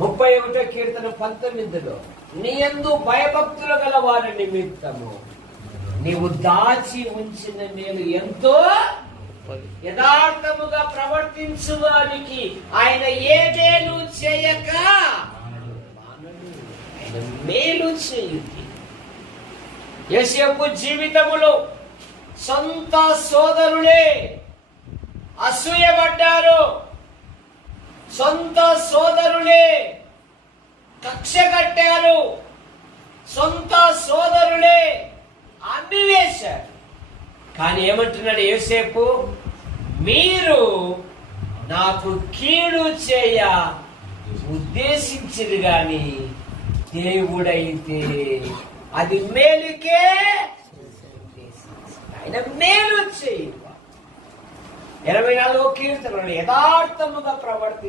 ముప్పై ఒకటో కీర్తన పంతొమ్మిదిలో నీ ఎందు భయభక్తులు గల వారి నిమిత్తము. నీవు దాచి ఉంచిన నేను ఎంతో యథార్థముగా ప్రవర్తించు వారికి ఆయన ఏదేను చేయక. ఆయన మేలు చేయుటి యశపు జీవితములో సొంత సోదరుడే అసూయపడ్డారు. సొంత సోదరులే కక్ష కట్టారు. సొంత సోదరులే అమ్మివేశారు. కానీ ఏమంటున్నాడు యోసేపు? మీరు నాకు కీడు చేయ ఉద్దేశించింది గాని దేవుడైతే అది మేలుకే ఆయన మేలు చేయ. ఇరవై నాలుగో కీర్తనలు యథార్థముగా ప్రవర్తి